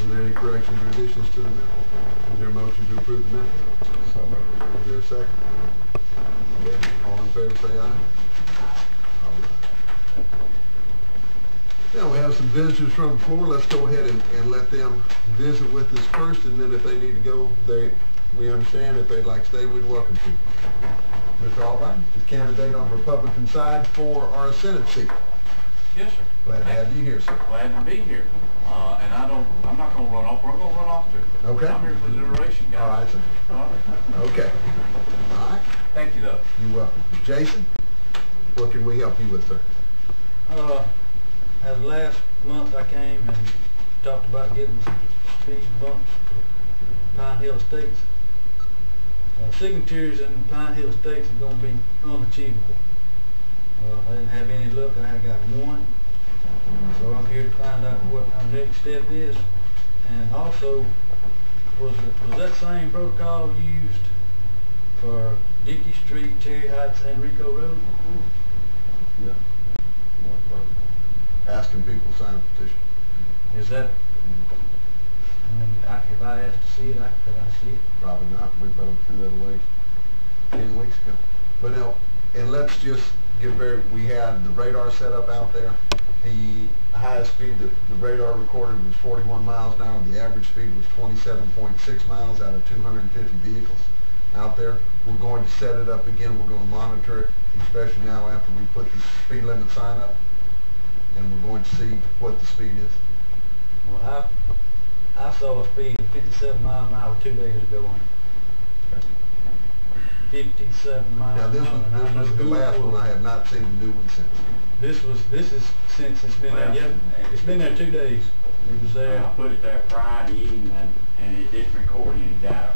Are there any corrections or additions to the minute? Is there a motion to approve the minute? So moved. Is there a second? Okay, all in favor say aye. All right. Now we have some visitors from the floor. Let's go ahead and let them visit with us first, and then if they need to go, we understand. If they'd like to stay, we'd welcome to. Mr. Albright, the candidate on the Republican side for our Senate seat. Yes, sir. Glad to have you here, sir. Glad to be here. And I'm not going to run off. We're going to run off too. Okay. I'm here for the duration, guys. All right, sir. All right. Okay. All right. Thank you, though. You're welcome. Jason, what can we help you with, sir? As last month I came and talked about getting some speed bumps for Pine Hill Estates. Signatures in Pine Hill Estates are going to be unachievable. I didn't have any luck. I had got one. So I'm here to find out what our next step is. And also, was that same protocol used for Dickey Street, Cherry Heights, and Rico Road? Yeah. Asking people to sign a petition. Is that, I mean, if I asked to see it, could I see it? Probably not. We probably threw that away 10 weeks ago. But no, and let's just get we had the radar set up out there. The highest speed that the radar recorded was 41 miles an hour. The average speed was 27.6 miles out of 250 vehicles out there. We're going to set it up again. We're going to monitor it, especially now after we put the speed limit sign up. And we're going to see what the speed is. Well, I saw a speed of 57 miles an hour 2 days ago on it. 57 miles now an this hour. was the last one. I have not seen the new one since. This is since it's been there. Yeah, it's been there 2 days. It was there. I put it there Friday evening, and it didn't record any data.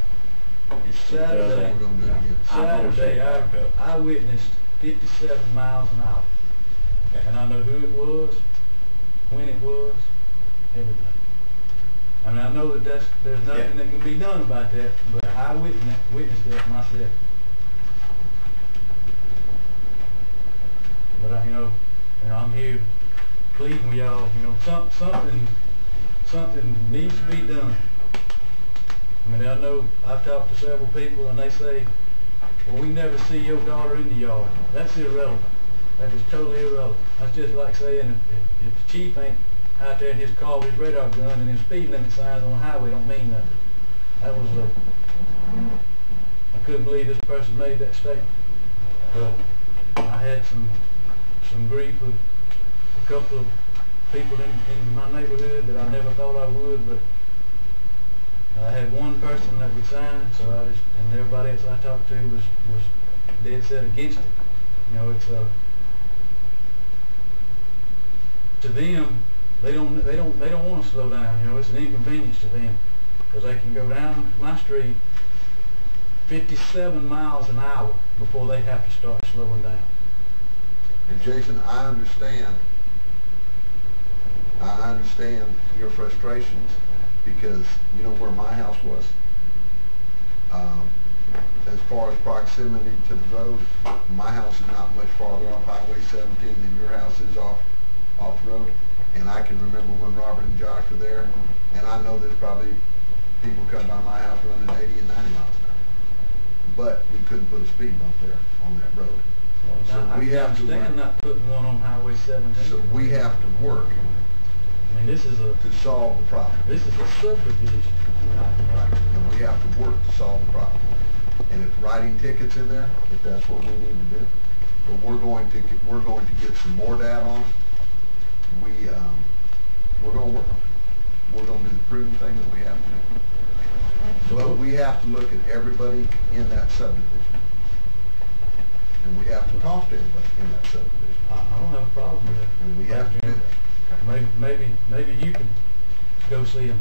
It's Saturday. We're going to do it again. Saturday, I witnessed 57 miles an hour. And I know who it was, when it was, everything. I mean, I know that there's nothing that can be done about that, but I witnessed that myself. But I'm here pleading with y'all. Something needs to be done. I mean, I know I've talked to several people, and they say, "Well, we never see your daughter in the yard." That's irrelevant. That is totally irrelevant. That's just like saying if the chief ain't out there in his car with his radar gun and his speed limit signs on the highway don't mean nothing. That was I couldn't believe this person made that statement. But I had some grief with a couple of people in my neighborhood that I never thought I would, but I had one person that would sign, so and everybody else I talked to was dead set against it. It's to them, they don't want to slow down. It's an inconvenience to them because they can go down my street 57 miles an hour before they have to start slowing down. And Jason, I understand your frustrations because you know where my house was. As far as proximity to the road, my house is not much farther off Highway 17 than your house is off the road. And I can remember when Robert and Josh were there, and I know there's probably people come by my house running 80 and 90 miles an hour. But we couldn't put a speed bump there on that road. So we have to work. Not putting one on Highway 17. So we have to work. I mean, this is to solve the problem. This is a subdivision. Right. And we have to work to solve the problem. And if writing tickets in there, if that's what we need to do, but we're going to get some more data on it. We're going to work on it. We're going to do the prudent thing that we have to do. But we have to look at everybody in that subdivision, and we have to talk to everybody in that subdivision. I don't have a problem with that. And we have to do that. Maybe you could go see them.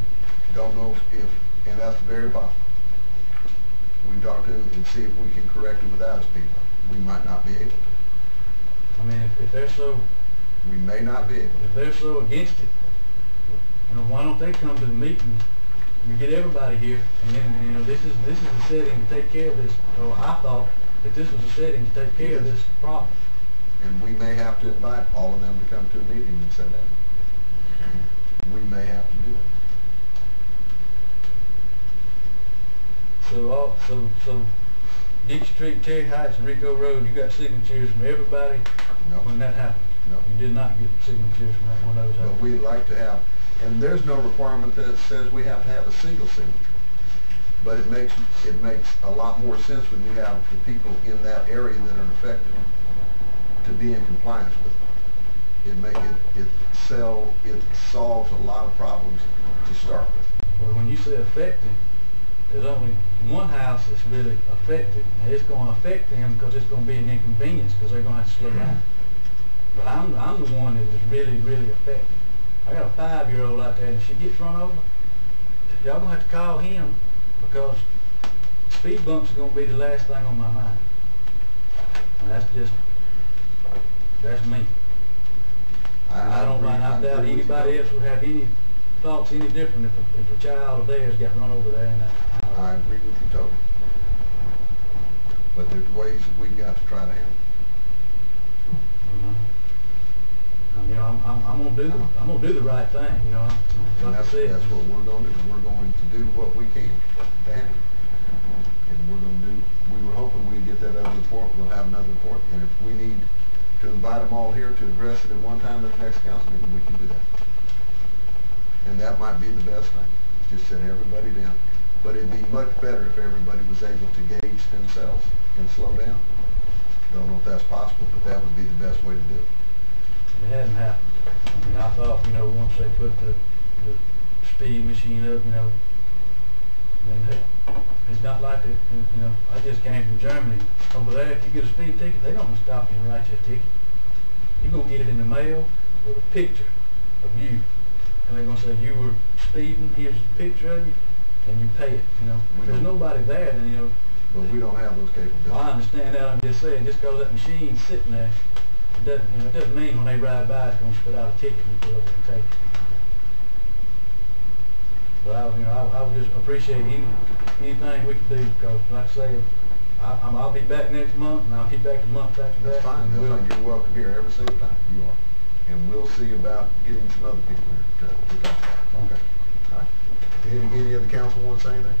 Don't know if, and that's very possible. We can talk to them and see if we can correct it without a speed bump. We might not be able to. I mean, if they're so... We may not be able to. If they're so against it, why don't they come to the meeting and get everybody here? And then, this is a setting to take care of this. Or I thought that this was a setting to take care of this problem. And we may have to invite all of them to come to a meeting and sit down. We may have to do it. So Dixie Street, Cherry Heights, and Rico Road, you got signatures from everybody No. when that happened? No. You did not get signatures from that when those But happened? we'd like to have, and there's no requirement that says we have to have a single signature. But it makes a lot more sense when you have the people in that area that are affected to be in compliance with it. It solves a lot of problems to start with. Well, when you say affected, there's only one house that's really affected, and it's gonna affect them because it's gonna be an inconvenience, because they're gonna have to slow down. But I'm the one that is really, really affected. I got a 5-year-old out there, and if she gets run over, y'all gonna have to call him, because speed bumps are gonna be the last thing on my mind. And that's me. And I doubt anybody else would have any thoughts any different if a child of theirs got run over there in that I highway. agree with you totally. But there's ways that we've got to try to handle You know, I'm gonna do the right thing, you know, it. And like I that's said. what we're gonna do. We're going to do what we can to handle it. And we were hoping we'd get that other report, we'll have another report, and if we need to invite them all here to address it at one time at the next council meeting, we can do that. And that might be the best thing, just set everybody down. But it'd be much better if everybody was able to gauge themselves and slow down. Don't know if that's possible, but that would be the best way to do it. It hadn't happened. I mean, I thought, you know, once they put the speed machine up, you know, I mean, hey, it's not like that, you know, I just came from Germany. Over there, if you get a speed ticket, they don't stop you and write you a ticket. You're gonna get it in the mail with a picture of you. And they're gonna say, you were speeding, here's a picture of you, and you pay it, you know. If there's nobody there, then, you know. But we don't have those capabilities. Well, I understand that. I'm just saying, just because that machine's sitting there, it doesn't mean when they ride by, it's gonna spit out a ticket and pull up and take it. But I would just appreciate anything we can do, because like I say, I'll be back next month, and I'll be back the month after that. That's fine, and that's fine. You're welcome here every single time, you are. And we'll see about getting some other people here to come. Okay. All right. Any other council want to say anything?